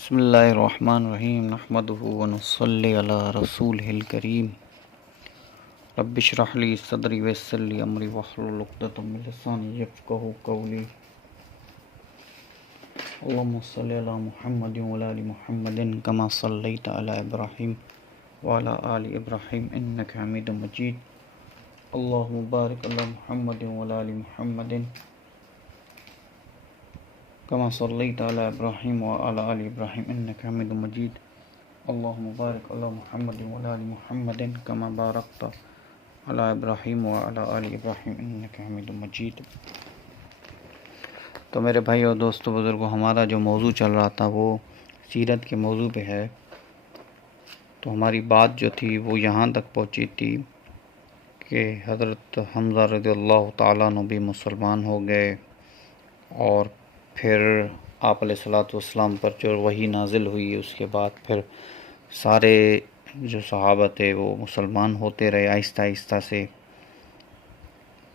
بسم اللہ الرحمن الرحیم نحمده ونصلی علی رسولہ الکریم رب اشرح لی صدری ویسر لی امری واحلل عقدۃ من لسانی یفقهوا قولی اللهم صل علی محمد وعلی آل محمد کما صلیت علی ابراہیم وعلی آل ابراہیم انک حمید مجید اللهم بارک علی محمد وعلی آل محمد كما صليت على إبراهيم وعلى آل إبراهيم إنك حميد مجيد اللهم بارك على محمد وعلى آل محمد كما باركت على إبراهيم وعلى آل إبراهيم إنك حميد مجيد۔ تو میرے بھائی اور دوستو بزرگوں، ہمارا جو موضوع چل رہا تھا وہ سیرت کے موضوع پہ ہے۔ تو ہماری بات جو تھی وہ یہاں تک پہنچی تھی کہ حضرت حمزہ رضی اللہ تعالیٰ عنہ بھی مسلمان ہو گئے، اور پھر آپ علیہ الصلوۃ والسلام پر جو وحی نازل ہوئی اس کے بعد پھر سارے جو صحابہ تھے وہ مسلمان ہوتے رہے آہستہ آہستہ سے۔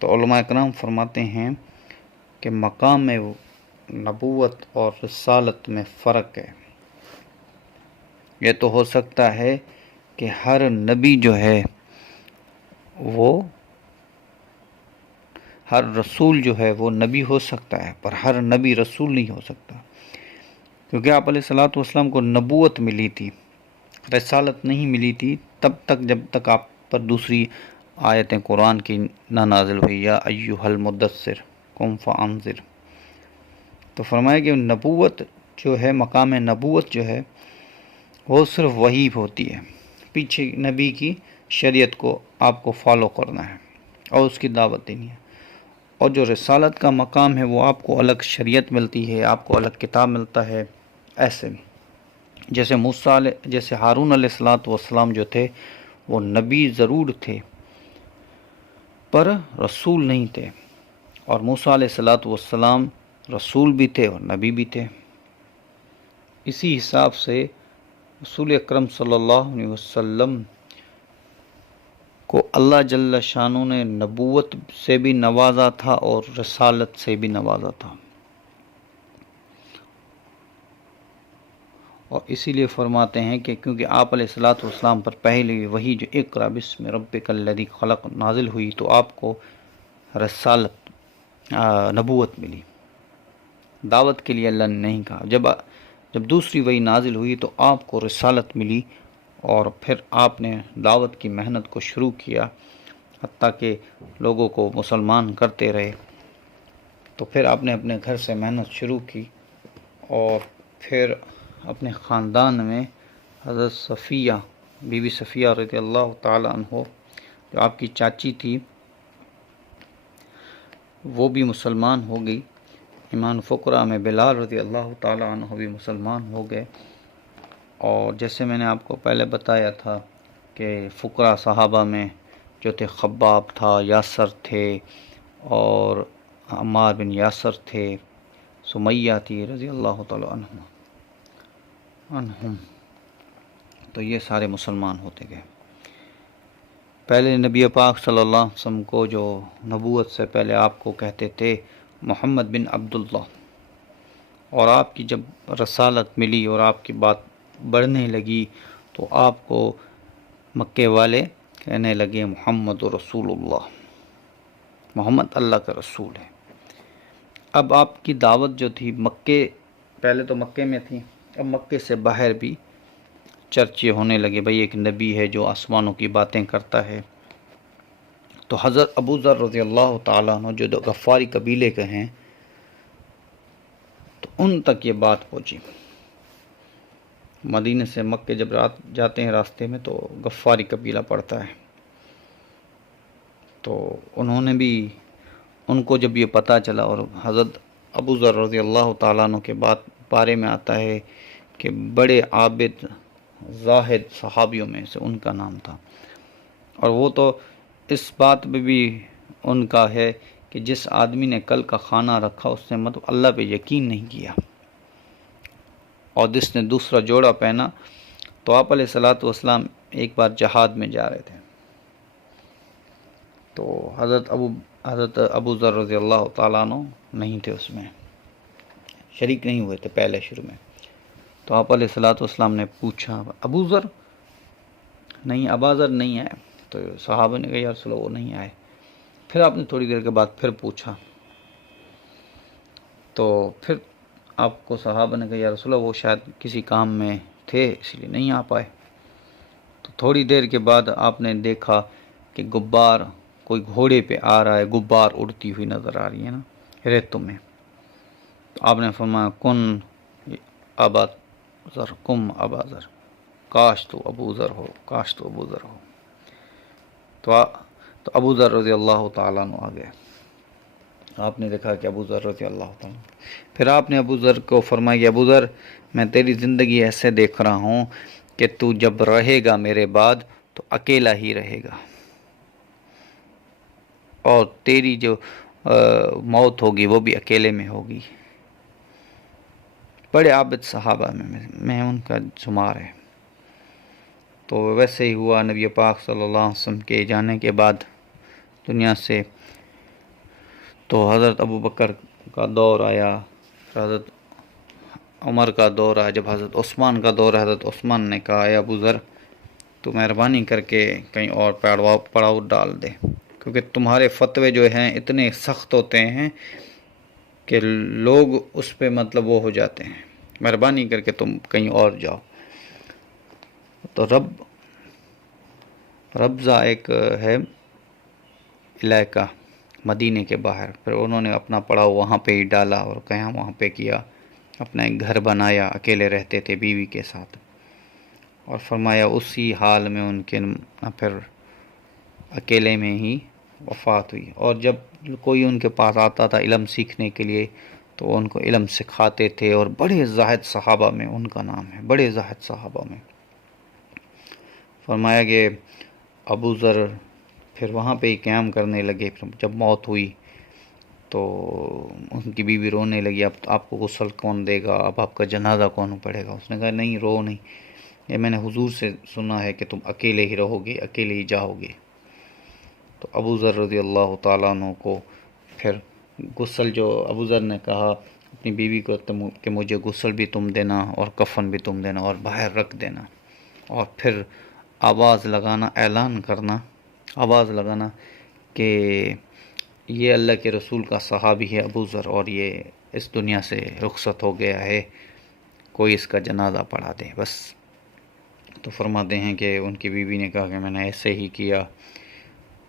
تو علماء اکرام فرماتے ہیں کہ مقام نبوت اور رسالت میں فرق ہے۔ یہ تو ہو سکتا ہے کہ ہر نبی جو ہے وہ ہر رسول جو ہے وہ نبی ہو سکتا ہے، پر ہر نبی رسول نہیں ہو سکتا، کیونکہ آپ علیہ الصلوۃ والسلام کو نبوت ملی تھی، رسالت نہیں ملی تھی تب تک جب تک آپ پر دوسری آیتیں قرآن کی نہ نازل ہوئی، یا ایھا المدثر قم فانذر۔ تو فرمایا کہ نبوت جو ہے، مقام نبوت جو ہے وہ صرف وحی ہوتی ہے، پیچھے نبی کی شریعت کو آپ کو فالو کرنا ہے اور اس کی دعوت دینی ہے۔ اور جو رسالت کا مقام ہے وہ آپ کو الگ شریعت ملتی ہے، آپ کو الگ کتاب ملتا ہے۔ ایسے جیسے ہارون علیہ الصلوۃ والسلام جو تھے وہ نبی ضرور تھے پر رسول نہیں تھے، اور موسیٰ علیہ الصلوۃ والسلام رسول بھی تھے اور نبی بھی تھے۔ اسی حساب سے رسول اکرم صلی اللہ علیہ وسلم کو اللہ جل شانہ نے نبوت سے بھی نوازا تھا اور رسالت سے بھی نوازا تھا، اور اسی لیے فرماتے ہیں کہ کیونکہ آپ علیہ الصلوۃ والسلام پر پہلے وہی جو اقرأ بسم ربک الذی خلق نازل ہوئی تو آپ کو رسالت نبوت ملی۔ دعوت کے لیے اللہ نے نہیں کہا۔ جب دوسری وحی نازل ہوئی تو آپ کو رسالت ملی، اور پھر آپ نے دعوت کی محنت کو شروع کیا، حتیٰ کہ لوگوں کو مسلمان کرتے رہے۔ تو پھر آپ نے اپنے گھر سے محنت شروع کی، اور پھر اپنے خاندان میں حضرت صفیہ بی بی صفیہ رضی اللہ تعالی عنہ جو آپ کی چاچی تھی وہ بھی مسلمان ہو گئی۔ ایمان فقراء میں بلال رضی اللہ تعالی عنہ بھی مسلمان ہو گئے۔ اور جیسے میں نے آپ کو پہلے بتایا تھا کہ فقراء صحابہ میں جو تھے خباب تھا، یاسر تھے، اور عمار بن یاسر تھے، سمیہ تھی رضی اللہ تعالی عنہم۔ تو یہ سارے مسلمان ہوتے گئے۔ پہلے نبی پاک صلی اللہ علیہ وسلم کو جو نبوت سے پہلے آپ کو کہتے تھے محمد بن عبداللہ، اور آپ کی جب رسالت ملی اور آپ کی بات بڑھنے لگی تو آپ کو مکے والے کہنے لگے محمد رسول اللہ، محمد اللہ کا رسول ہے۔ اب آپ کی دعوت جو تھی پہلے تو مکے میں تھی، اب مکے سے باہر بھی چرچے ہونے لگے، بھئی ایک نبی ہے جو آسمانوں کی باتیں کرتا ہے۔ تو حضرت ابو ذر رضی اللہ تعالیٰ عنہ جو غفاری قبیلے کے ہیں، تو ان تک یہ بات پہنچی۔ مدینہ سے مکے جب جاتے ہیں راستے میں تو غفاری قبیلہ پڑتا ہے، تو انہوں نے بھی، ان کو جب یہ پتہ چلا، اور حضرت ابو ذر رضی اللہ تعالیٰ عنہ کے بارے میں آتا ہے کہ بڑے عابد زاہد صحابیوں میں سے ان کا نام تھا، اور وہ تو اس بات پہ بھی ان کا ہے کہ جس آدمی نے کل کا کھانا رکھا اس نے مطلب اللہ پہ یقین نہیں کیا، اور جس نے دوسرا جوڑا پہنا۔ تو آپ علیہ الصلوۃ والسلام ایک بار جہاد میں جا رہے تھے، تو حضرت ابو ذر رضی اللہ تعالیٰ عنہ نہیں تھے، اس میں شریک نہیں ہوئے تھے پہلے شروع میں۔ تو آپ علیہ الصلوۃ والسلام نے پوچھا ابو ذر نہیں، ابا ذر نہیں آئے؟ تو صحابہ نے کہا یا رسول اللہ وہ نہیں آئے۔ پھر آپ نے تھوڑی دیر کے بعد پھر پوچھا، تو پھر آپ کو صحابہ نے کہا یا رسول اللہ وہ شاید کسی کام میں تھے اس لیے نہیں آ پائے۔ تو تھوڑی دیر کے بعد آپ نے دیکھا کہ غبار کوئی گھوڑے پہ آ رہا ہے، غبار اڑتی ہوئی نظر آ رہی ہے نا ریتوں میں۔ تو آپ نے فرمایا کن ابا ذر، کم ابا ذر، کاش تو ابو ذر ہو، کاش تو ابو ذر ہو۔ تو ابو ذر رضی اللہ تعالیٰ عنہ آ گئے۔ آپ نے دیکھا کہ ابو ذر رضی اللہ تعالیٰ عنہ، پھر آپ نے ابو ذر کو فرمایا کہ ابو ذر میں تیری زندگی ایسے دیکھ رہا ہوں کہ تو جب رہے گا میرے بعد تو اکیلا ہی رہے گا، اور تیری جو موت ہوگی وہ بھی اکیلے میں ہوگی۔ بڑے عابد صحابہ میں ان کا شمار ہے۔ تو ویسے ہی ہوا، نبی پاک صلی اللہ علیہ وسلم کے جانے کے بعد دنیا سے تو حضرت ابو بکر کا دور آیا، حضرت عمر کا دور آیا، جب حضرت عثمان کا دور ہے، حضرت عثمان نے کہا اے ابو ذر تو مہربانی کر کے کہیں اور پڑاؤ ڈال دے، کیونکہ تمہارے فتوے جو ہیں اتنے سخت ہوتے ہیں کہ لوگ اس پہ مطلب وہ ہو جاتے ہیں، مہربانی کر کے تم کہیں اور جاؤ۔ تو ربضہ ایک ہے علاقہ مدینے کے باہر، پھر انہوں نے اپنا پڑاؤ وہاں پہ ہی ڈالا اور کہاں وہاں پہ کیا، اپنا ایک گھر بنایا، اکیلے رہتے تھے بیوی کے ساتھ، اور فرمایا اسی حال میں ان کے پھر اکیلے میں ہی وفات ہوئی۔ اور جب کوئی ان کے پاس آتا تھا علم سیکھنے کے لیے تو ان کو علم سکھاتے تھے، اور بڑے زاہد صحابہ میں ان کا نام ہے، بڑے زاہد صحابہ میں۔ فرمایا کہ ابو ذر پھر وہاں پہ ہی قیام کرنے لگے۔ پھر جب موت ہوئی تو ان کی بیوی رونے لگی، اب آپ کو غسل کون دے گا، اب آپ کا جنازہ کون پڑھے گا؟ اس نے کہا نہیں رو نہیں، یہ میں نے حضور سے سنا ہے کہ تم اکیلے ہی رہو گے، اکیلے ہی جاؤ گے۔ تو ابو ذر رضی اللہ تعالیٰ عنہ کو پھر غسل، جو ابو ذر نے کہا اپنی بیوی کو کہ مجھے غسل بھی تم دینا اور کفن بھی تم دینا اور باہر رکھ دینا، اور پھر آواز لگانا، اعلان کرنا، آواز لگانا کہ یہ اللہ کے رسول کا صحابی ہے ابو ذر، اور یہ اس دنیا سے رخصت ہو گیا ہے، کوئی اس کا جنازہ پڑھا دے بس۔ تو فرماتے ہیں کہ ان کی بیوی نے کہا کہ میں نے ایسے ہی کیا،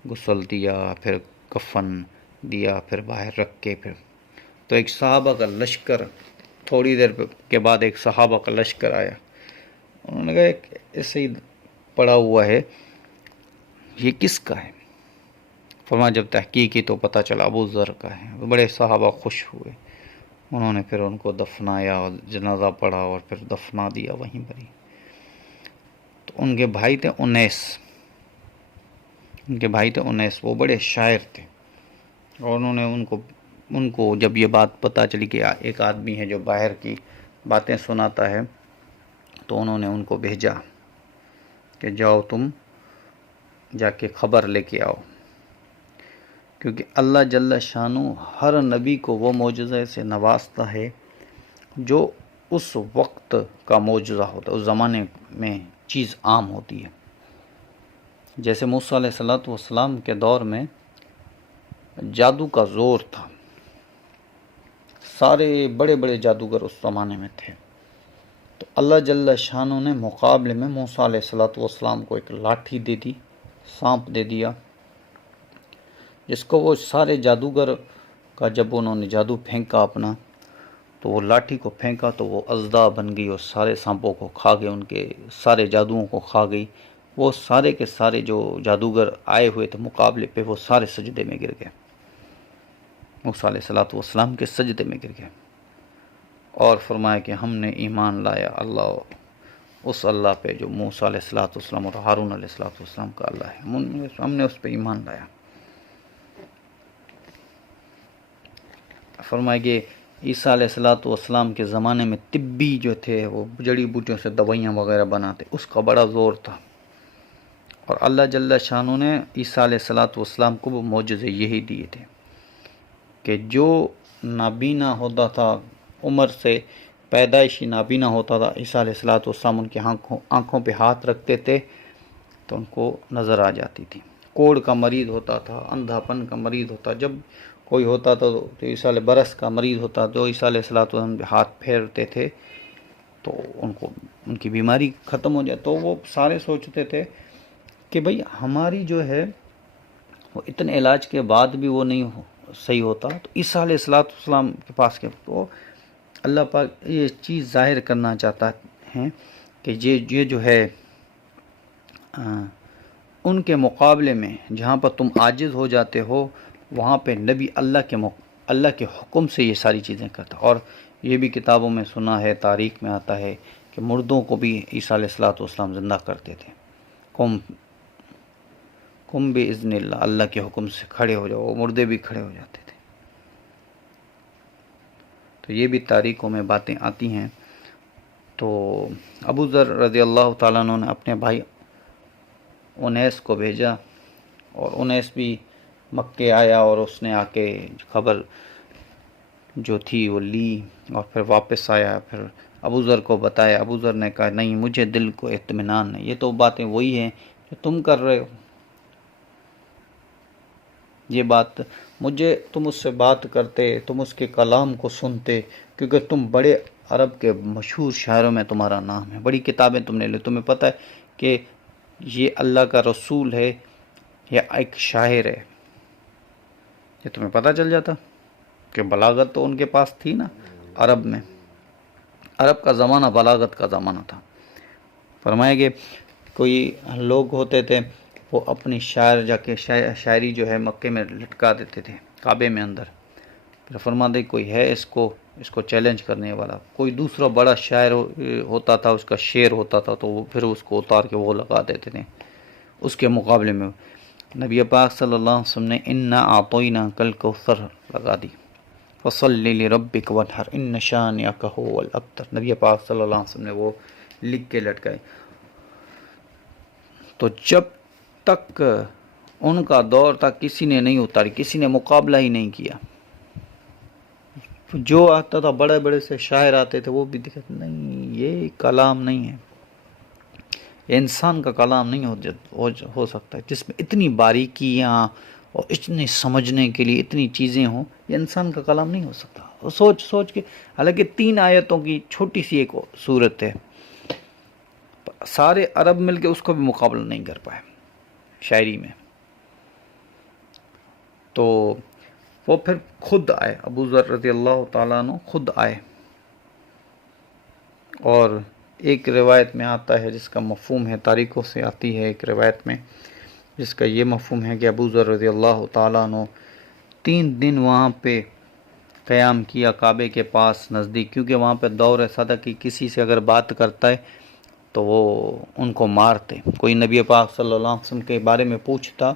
غسل دیا، پھر کفن دیا، پھر باہر رکھ کے پھر تو ایک صحابہ کا لشکر، تھوڑی دیر کے بعد ایک صحابہ کا لشکر آیا، انہوں نے کہا ایسے ہی پڑا ہوا ہے، یہ کس کا ہے؟ فرمایا جب تحقیق کی تو پتہ چلا ابو ذر کا ہے۔ بڑے صحابہ خوش ہوئے، انہوں نے پھر ان کو دفنایا اور جنازہ پڑھا اور پھر دفنا دیا وہیں پر ہی۔ تو ان کے بھائی تھے انیس، وہ بڑے شاعر تھے، اور انہوں نے ان کو جب یہ بات پتہ چلی کہ ایک آدمی ہے جو باہر کی باتیں سناتا ہے، تو انہوں نے ان کو بھیجا کہ جاؤ تم جا کے خبر لے کے آؤ، کیونکہ اللہ جل شانہ ہر نبی کو وہ معجزے سے نوازتا ہے جو اس وقت کا معجزہ ہوتا ہے، اس زمانے میں چیز عام ہوتی ہے۔ جیسے موسیٰ علیہ السلام کے دور میں جادو کا زور تھا، سارے بڑے بڑے جادوگر اس زمانے میں تھے، تو اللہ جل شانہ نے مقابلے میں موسیٰ علیہ السلام کو ایک لاٹھی دے دی، سانپ دے دیا، جس کو وہ سارے جادوگر کا جب انہوں نے جادو پھینکا اپنا، تو وہ لاٹھی کو پھینکا تو وہ اژدھا بن گئی اور سارے سانپوں کو کھا گئی، ان کے سارے جادوؤں کو کھا گئی۔ وہ سارے کے سارے جو جادوگر آئے ہوئے تھے مقابلے پہ، وہ سارے سجدے میں گر گئے، موسیٰ علیہ السلام کے سجدے میں گر گئے، اور فرمایا کہ ہم نے ایمان لایا اس اللہ پہ جو موسیٰ علیہ السلام اور ہارون علیہ السلام کا اللہ ہے، ہم نے اس پہ ایمان لایا۔ فرمایا کہ عیسیٰ علیہ السلام کے زمانے میں طبی جو تھے وہ جڑی بوٹیوں سے دوائیاں وغیرہ بناتے، اس کا بڑا زور تھا، اور اللہ جل شانہ نے عیسیٰ علیہ السلام کو وہ معجزے یہی دیے تھے کہ جو نابینا ہوتا تھا عمر سے پیدائشی نابینا ہوتا تھا، عیسیٰ علیہ السلام ان کی آنکھوں پہ ہاتھ رکھتے تھے تو ان کو نظر آ جاتی تھی۔ کوڑ کا مریض ہوتا تھا، اندھا پن کا مریض ہوتا، جب کوئی ہوتا تھا تو عیسیٰ علیہ برس کا مریض ہوتا تو عیسیٰ علیہ السلام ہاتھ پھیرتے تھے تو ان کی بیماری ختم ہو جائے۔ تو وہ سارے سوچتے تھے کہ بھئی ہماری جو ہے وہ اتنے علاج کے بعد بھی وہ نہیں صحیح ہوتا، تو عیسیٰ علیہ السلام کے پاس کے تو اللہ پاک یہ چیز ظاہر کرنا چاہتا ہے کہ یہ جو ہے ان کے مقابلے میں جہاں پر تم عاجز ہو جاتے ہو وہاں پہ نبی اللہ کے حکم سے یہ ساری چیزیں کرتا۔ اور یہ بھی کتابوں میں سنا ہے، تاریخ میں آتا ہے کہ مردوں کو بھی عیسیٰ علیہ السلام زندہ کرتے تھے، کم باذن اللہ، اللہ کے حکم سے کھڑے ہو جاؤ، وہ مردے بھی کھڑے ہو جاتے تھے۔ تو یہ بھی تاریخوں میں باتیں آتی ہیں۔ تو ابو ذر رضی اللہ تعالیٰ عنہ نے اپنے بھائی انیس کو بھیجا، اور انیس بھی مکے آیا اور اس نے آ کے خبر جو تھی وہ لی اور پھر واپس آیا، پھر ابو ذر کو بتایا۔ ابو ذر نے کہا نہیں، مجھے دل کو اطمینان نہیں، یہ تو باتیں وہی ہیں جو تم کر رہے ہو، یہ بات مجھے تم اس سے بات کرتے، تم اس کے کلام کو سنتے، کیونکہ تم بڑے عرب کے مشہور شاعروں میں تمہارا نام ہے، بڑی کتابیں تم نے لی، تمہیں پتہ ہے کہ یہ اللہ کا رسول ہے یا ایک شاعر ہے، یہ تمہیں پتہ چل جاتا کہ بلاغت تو ان کے پاس تھی نا۔ عرب میں، عرب کا زمانہ بلاغت کا زمانہ تھا۔ فرمایا کہ کوئی لوگ ہوتے تھے وہ اپنی شاعر جا کے شاعری جو ہے مکے میں لٹکا دیتے تھے کعبے میں اندر، پھر فرماتے کوئی ہے اس کو چیلنج کرنے والا، کوئی دوسرا بڑا شاعر ہوتا تھا، اس کا شعر ہوتا تھا تو وہ پھر اس کو اتار کے وہ لگا دیتے تھے، اس کے مقابلے میں نبی پاک صلی اللہ علیہ وسلم نے انا اعطیناک الکوثر لگا دی، فصلی لربک وانحر ان شانئک هو الابتر، نبی پاک صلی اللہ علیہ وسلم نے وہ لکھ کے لٹکائے۔ تو جب تک ان کا دور تھا کسی نے نہیں اتاری، کسی نے مقابلہ ہی نہیں کیا، جو آتا تھا بڑے بڑے سے شاعر آتے تھے وہ بھی دکھتے نہیں، یہ کلام نہیں ہے، یہ انسان کا کلام نہیں ہو سکتا، جس میں اتنی باریکیاں اور اتنی سمجھنے کے لیے اتنی چیزیں ہوں، یہ انسان کا کلام نہیں ہو سکتا۔ اور سوچ کے، حالانکہ 3 آیتوں کی چھوٹی سی ایک صورت ہے، سارے عرب مل کے اس کو بھی مقابلہ نہیں کر پائے شاعری میں۔ تو وہ پھر خود آئے، ابو ذر رضی اللہ تعالیٰ عنہ خود آئے، اور ایک روایت میں آتا ہے جس کا مفہوم ہے، تاریخوں سے آتی ہے ایک روایت میں جس کا یہ مفہوم ہے کہ ابو ذر رضی اللہ تعالیٰ عنہ 3 دن وہاں پہ قیام کیا کعبے کے پاس نزدیک، کیونکہ وہاں پہ دور ایسا تھا کہ کسی سے اگر بات کرتا ہے تو وہ ان کو مارتے، کوئی نبی پاک صلی اللہ علیہ وسلم کے بارے میں پوچھتا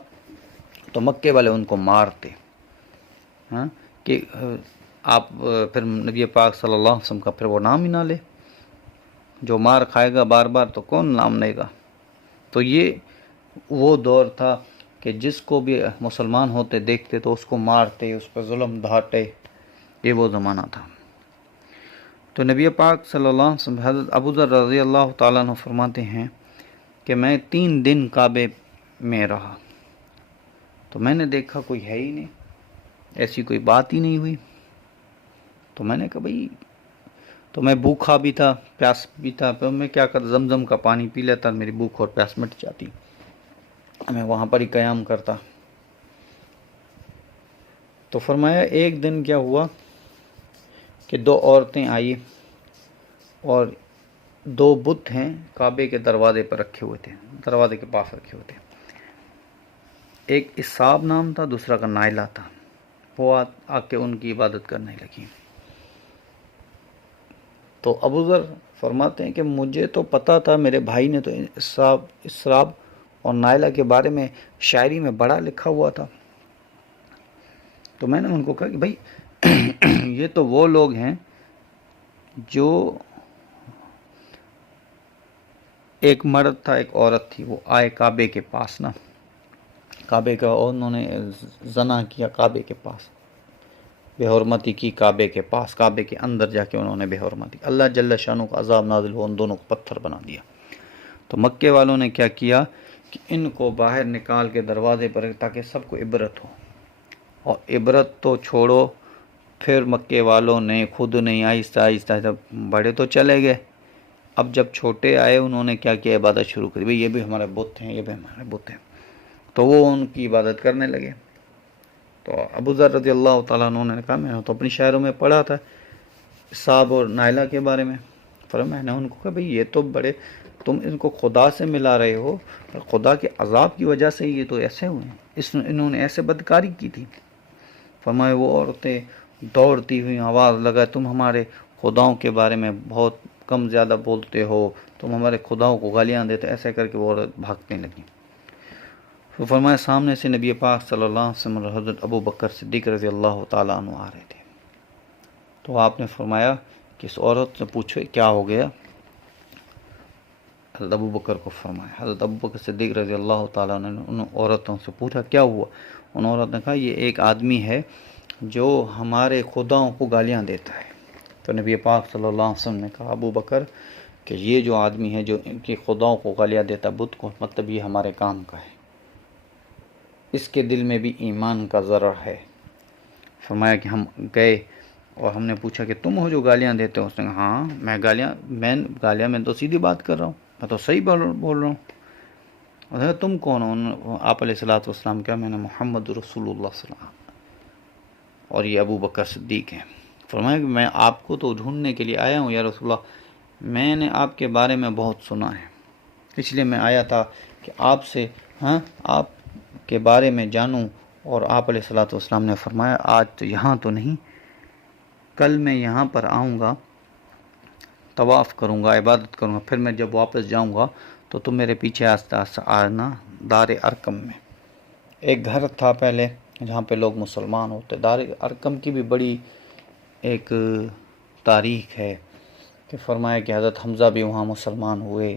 تو مکے والے ان کو مارتے، ہاں کہ آپ پھر نبی پاک صلی اللہ علیہ وسلم کا پھر وہ نام ہی نہ لے، جو مار کھائے گا بار بار تو کون نام لے گا۔ تو یہ وہ دور تھا کہ جس کو بھی مسلمان ہوتے دیکھتے تو اس کو مارتے، اس پر ظلم ڈھاتے، یہ وہ زمانہ تھا۔ تو نبی پاک صلی اللہ علیہ وسلم حضرت ابو ذر رضی اللہ تعالیٰ عنہ فرماتے ہیں کہ میں 3 دن کعبے میں رہا تو میں نے دیکھا کوئی ہے ہی نہیں، ایسی کوئی بات ہی نہیں ہوئی، تو میں نے کہا بھئی، تو میں بھوکھا بھی تھا، پیاس بھی تھا، تو میں کیا کرتا، زمزم کا پانی پی لیتا، میری بھوک اور پیاس مٹ جاتی، میں وہاں پر ہی قیام کرتا۔ تو فرمایا ایک دن کیا ہوا کہ 2 عورتیں آئی اور 2 بت ہیں کعبے کے دروازے پر رکھے ہوئے تھے، دروازے کے پاس رکھے ہوئے تھے، ایک اساب نام تھا، دوسرا کا نائلہ تھا، وہ آ کے ان کی عبادت کرنے لگی۔ تو ابو ذر فرماتے ہیں کہ مجھے تو پتا تھا، میرے بھائی نے تو اسراب اور نائلہ کے بارے میں شاعری میں بڑا لکھا ہوا تھا، تو میں نے ان کو کہا کہ بھائی یہ تو وہ لوگ ہیں جو ایک مرد تھا ایک عورت تھی، وہ آئے کعبے کے پاس نا، کعبے کا، اور انہوں نے زنا کیا کعبے کے پاس، بے حرمتی کی کعبے کے پاس، کعبے کے اندر جا کے انہوں نے بے حرمتی، اللہ جل شانہ کا عذاب نازل ہو، ان دونوں کو پتھر بنا دیا۔ تو مکے والوں نے کیا کیا کہ ان کو باہر نکال کے دروازے پر، تاکہ سب کو عبرت ہو، اور عبرت تو چھوڑو، پھر مکے والوں نے خود نہیں، آہستہ آہستہ بڑے تو چلے گئے، اب جب چھوٹے آئے انہوں نے کیا کیا، عبادت شروع کری، بھئی یہ بھی ہمارے بت ہیں، یہ بھی ہمارے بت ہیں، تو وہ ان کی عبادت کرنے لگے۔ تو ابو ذر رضی اللہ تعالیٰ عنہ نے کہا میں نے تو اپنی شہروں میں پڑھا تھا صاحب اور نائلہ کے بارے میں، پر میں نے ان کو کہا بھئی یہ تو بڑے، تم ان کو خدا سے ملا رہے ہو، خدا کے عذاب کی وجہ سے یہ تو ایسے ہوئے ہیں، انہوں نے ایسے بدکاری کی تھی۔ فرمائے وہ عورتیں دوڑتی ہوئی آواز لگا، تم ہمارے خداؤں کے بارے میں بہت کم زیادہ بولتے ہو، تم ہمارے خداؤں کو گالیاں دیتے، ایسے کر کے وہ عورت بھاگنے لگی۔ تو فرمایا سامنے سے نبی پاک صلی اللہ علیہ وسلم اور حضرت ابو بکر صدیق رضی اللہ تعالیٰ عنہ آ رہے تھے، تو آپ نے فرمایا کہ اس عورت سے پوچھو کیا ہو گیا۔ حضرت ابو بکر کو فرمایا، حضرت ابو بکر صدیق رضی اللہ تعالیٰ عنہ نے ان عورتوں سے پوچھا کیا ہوا، ان عورت نے کہا یہ ایک آدمی ہے جو ہمارے خداؤں کو گالیاں دیتا ہے۔ تو نبی پاک صلی اللہ علیہ وسلم نے کہا ابو بکر کہ یہ جو آدمی ہے جو ان کی خداؤں کو گالیاں دیتا بت کو، مطلب یہ ہمارے کام کا ہے، اس کے دل میں بھی ایمان کا ذرہ ہے۔ فرمایا کہ ہم گئے اور ہم نے پوچھا کہ تم ہو جو گالیاں دیتے ہو، اس نے کہا ہاں میں گالیاں میں تو سیدھی بات کر رہا ہوں، میں تو صحیح بول رہا ہوں۔ اور تم کون ہو؟ آپ علیہ الصلوۃ والسلام کیا، میں نے محمد رسول اللہ صلی اللہ علیہ وسلم، اور یہ ابو بکر صدیق ہیں۔ فرمایا کہ میں آپ کو تو ڈھونڈنے کے لیے آیا ہوں یا رسول اللہ، میں نے آپ کے بارے میں بہت سنا ہے، اس لیے میں آیا تھا کہ آپ سے آپ کے بارے میں جانوں۔ اور آپ علیہ الصلوۃ والسلام نے فرمایا آج تو یہاں تو نہیں، کل میں یہاں پر آؤں گا، طواف کروں گا، عبادت کروں گا، پھر میں جب واپس جاؤں گا تو تم میرے پیچھے آہستہ آہستہ آنا۔ دار ارقم میں ایک گھر تھا پہلے جہاں پہ لوگ مسلمان ہوتے، دار ارقم کی بھی بڑی ایک تاریخ ہے کہ فرمایا کہ حضرت حمزہ بھی وہاں مسلمان ہوئے،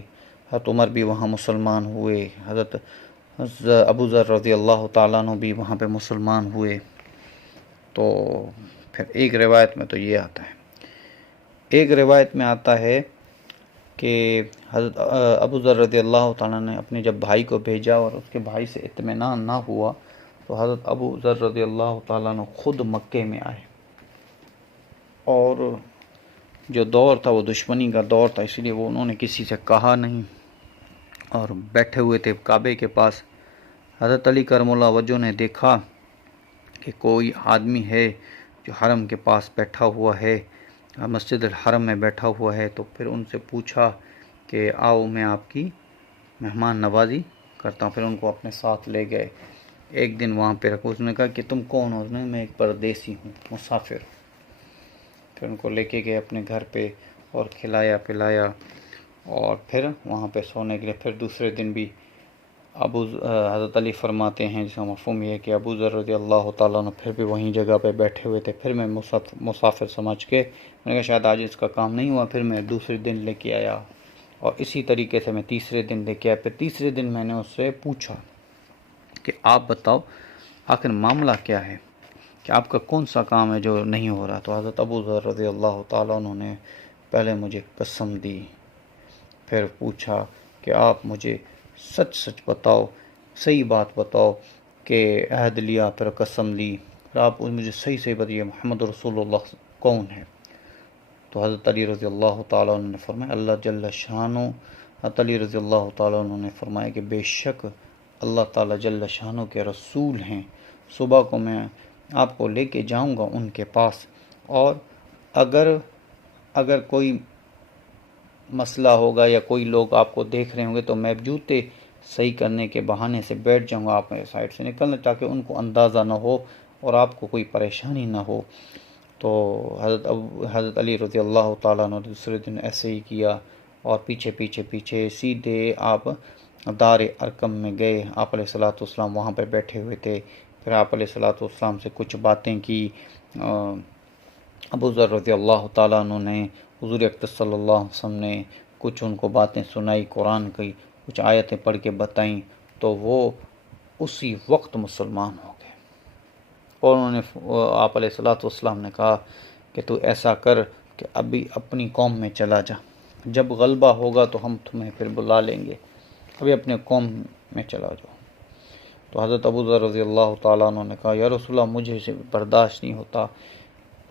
حضرت عمر بھی وہاں مسلمان ہوئے، حضرت ابو ذر رضی اللہ تعالیٰ عنہ بھی وہاں پہ مسلمان ہوئے۔ تو پھر ایک روایت میں تو یہ آتا ہے، ایک روایت میں آتا ہے کہ حضرت ابو ذر رضی اللہ تعالیٰ نے اپنے جب بھائی کو بھیجا اور اس کے بھائی سے اطمینان نہ ہوا تو حضرت ابو ذر رضی اللہ تعالیٰ نے خود مکے میں آئے، اور جو دور تھا وہ دشمنی کا دور تھا، اس لیے وہ انہوں نے کسی سے کہا نہیں، اور بیٹھے ہوئے تھے کعبے کے پاس۔ حضرت علی کرم اللہ وجہ نے دیکھا کہ کوئی آدمی ہے جو حرم کے پاس بیٹھا ہوا ہے، مسجد الحرم میں بیٹھا ہوا ہے، تو پھر ان سے پوچھا کہ آؤ میں آپ کی مہمان نوازی کرتا ہوں، پھر ان کو اپنے ساتھ لے گئے، ایک دن وہاں پہ رکھو۔ اس نے کہا کہ تم کون ہو؟ اس نے میں ایک پردیسی ہوں، مسافر۔ پھر ان کو لے کے گئے اپنے گھر پہ اور کھلایا پلایا، اور پھر وہاں پہ سونے کے لیے پھر دوسرے دن بھی حضرت علی فرماتے ہیں جس کا مفہوم یہ ہے کہ ابو ذر رضی اللہ تعالیٰ عنہ پھر بھی وہیں جگہ پہ بیٹھے ہوئے تھے، پھر میں مسافر سمجھ کے میں نے کہا شاید آج اس کا کام نہیں ہوا، پھر میں دوسرے دن لے کے آیا، اور اسی طریقے سے میں تیسرے دن لے کے آیا۔ پھر تیسرے دن میں نے اس سے پوچھا کہ آپ بتاؤ آخر معاملہ کیا ہے، کہ آپ کا کون سا کام ہے جو نہیں ہو رہا؟ تو حضرت ابو ذر رضی اللہ تعالیٰ عنہ نے پہلے مجھے قسم دی، پھر پوچھا کہ آپ مجھے سچ سچ بتاؤ، صحیح بات بتاؤ کہ عہد لیا پھر قسم لی، پھر آپ مجھے صحیح صحیح بتائیے محمد رسول اللہ کون ہے؟ تو حضرت علی رضی اللہ تعالیٰ عنہ نے فرمایا اللہ جل شانہ، حضرت علی رضی اللہ تعالیٰ عنہ نے فرمایا کہ بے شک اللہ تعالیٰ جل شانہ کے رسول ہیں، صبح کو میں آپ کو لے کے جاؤں گا ان کے پاس، اور اگر کوئی مسئلہ ہوگا یا کوئی لوگ آپ کو دیکھ رہے ہوں گے تو میں جوتے صحیح کرنے کے بہانے سے بیٹھ جاؤں گا آپ میرے سائڈ سے نکلنا، تاکہ ان کو اندازہ نہ ہو اور آپ کو کوئی پریشانی نہ ہو۔ تو حضرت علی رضی اللہ تعالیٰ نے دوسرے دن ایسے ہی کیا، اور پیچھے سیدھے آپ دار ارقم میں گئے، آپ علیہ الصلوۃ والسلام وہاں پہ بیٹھے ہوئے تھے، پھر آپ علیہ الصلوۃ والسلام سے کچھ باتیں کی، ابو ذر رضی اللہ تعالیٰ عنہ نے حضور اکرم صلی اللہ علیہ وسلم نے کچھ ان کو باتیں سنائی، قرآن کی کچھ آیتیں پڑھ کے بتائیں، تو وہ اسی وقت مسلمان ہو گئے، اور انہوں نے آپ علیہ الصلوۃ والسلام نے کہا کہ تو ایسا کر کہ ابھی اپنی قوم میں چلا جا، جب غلبہ ہوگا تو ہم تمہیں پھر بلا لیں گے، ابھی اپنے قوم میں چلا جاؤ۔ تو حضرت ابو ذر رضی اللہ تعالیٰ عنہ نے کہا یا رسول اللہ مجھے اسے برداشت نہیں ہوتا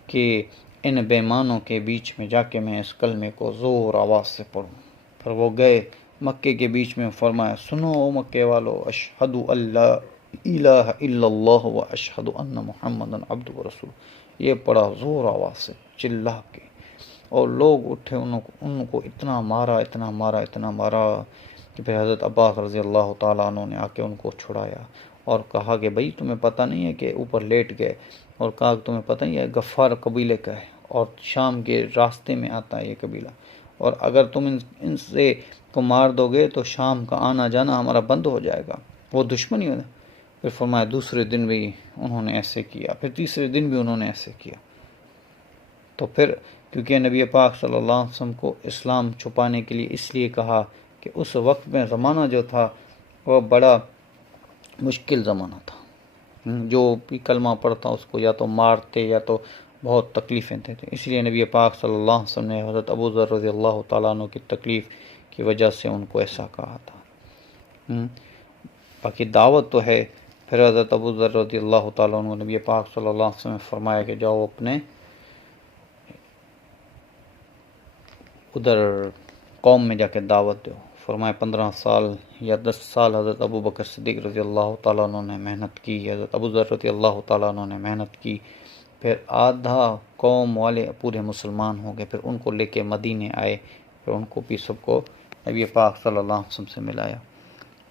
کہ ان بیمانوں کے بیچ میں جا کے میں اس کلمے کو زور آواز سے پڑھوں۔ پھر وہ گئے مکے کے بیچ میں، فرمایا سنو او مکے والو، اشہد اللہ الہ الا اللہ و اشہد ان محمد عبد و رسول، یہ پڑھا زور آواز سے چلا کے، اور لوگ اٹھے، ان کو اتنا مارا کہ پھر حضرت عباس رضی اللہ تعالیٰ عنہ نے آ کے ان کو چھڑایا اور کہا کہ بھئی تمہیں پتہ نہیں ہے کہ اوپر لیٹ گئے، اور کہا کہ تمہیں پتہ نہیں ہے غفار قبیلے کا ہے اور شام کے راستے میں آتا ہے یہ قبیلہ، اور اگر تم ان سے کو مار دو گے تو شام کا آنا جانا ہمارا بند ہو جائے گا، وہ دشمنی ہونا۔ پھر فرمایا دوسرے دن بھی انہوں نے ایسے کیا، پھر تیسرے دن بھی انہوں نے ایسے کیا۔ تو پھر کیونکہ نبی پاک صلی اللہ علیہ وسلم کو اسلام چھپانے کے لیے اس لیے کہا کہ اس وقت میں زمانہ جو تھا وہ بڑا مشکل زمانہ تھا، جو بھی کلمہ پڑھتا اس کو یا تو مارتے یا تو بہت تکلیفیں دیتے، اس لیے نبی پاک صلی اللہ علیہ وسلم نے حضرت ابو ذر رضی اللہ تعالیٰ عنہ کی تکلیف کی وجہ سے ان کو ایسا کہا تھا۔ باقی دعوت تو ہے۔ پھر حضرت ابو ذر رضی اللہ تعالیٰ عنہ نبی پاک صلی اللہ علیہ وسلم نے فرمایا کہ جاؤ اپنے ادھر قوم میں جا کے دعوت دو۔ فرمایا 15 سال یا 10 سال حضرت ابو بکر صدیق رضی اللہ تعالیٰ عنہ نے محنت کی، حضرت ابو ذر رضی اللہ تعالیٰ عنہ نے محنت کی، پھر آدھا قوم والے پورے مسلمان ہو گئے، پھر ان کو لے کے مدینے آئے، پھر ان کو بھی سب کو نبی پاک صلی اللہ علیہ وسلم سے ملایا۔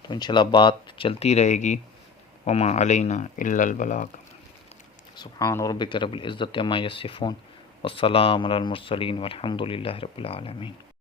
تو انشاءاللہ بات چلتی رہے گی۔ وما علینا الا البلاغ۔ سبحان ربک رب العزت عما یصفون والسلام علی المرسلین والحمد للہ رب العالمین۔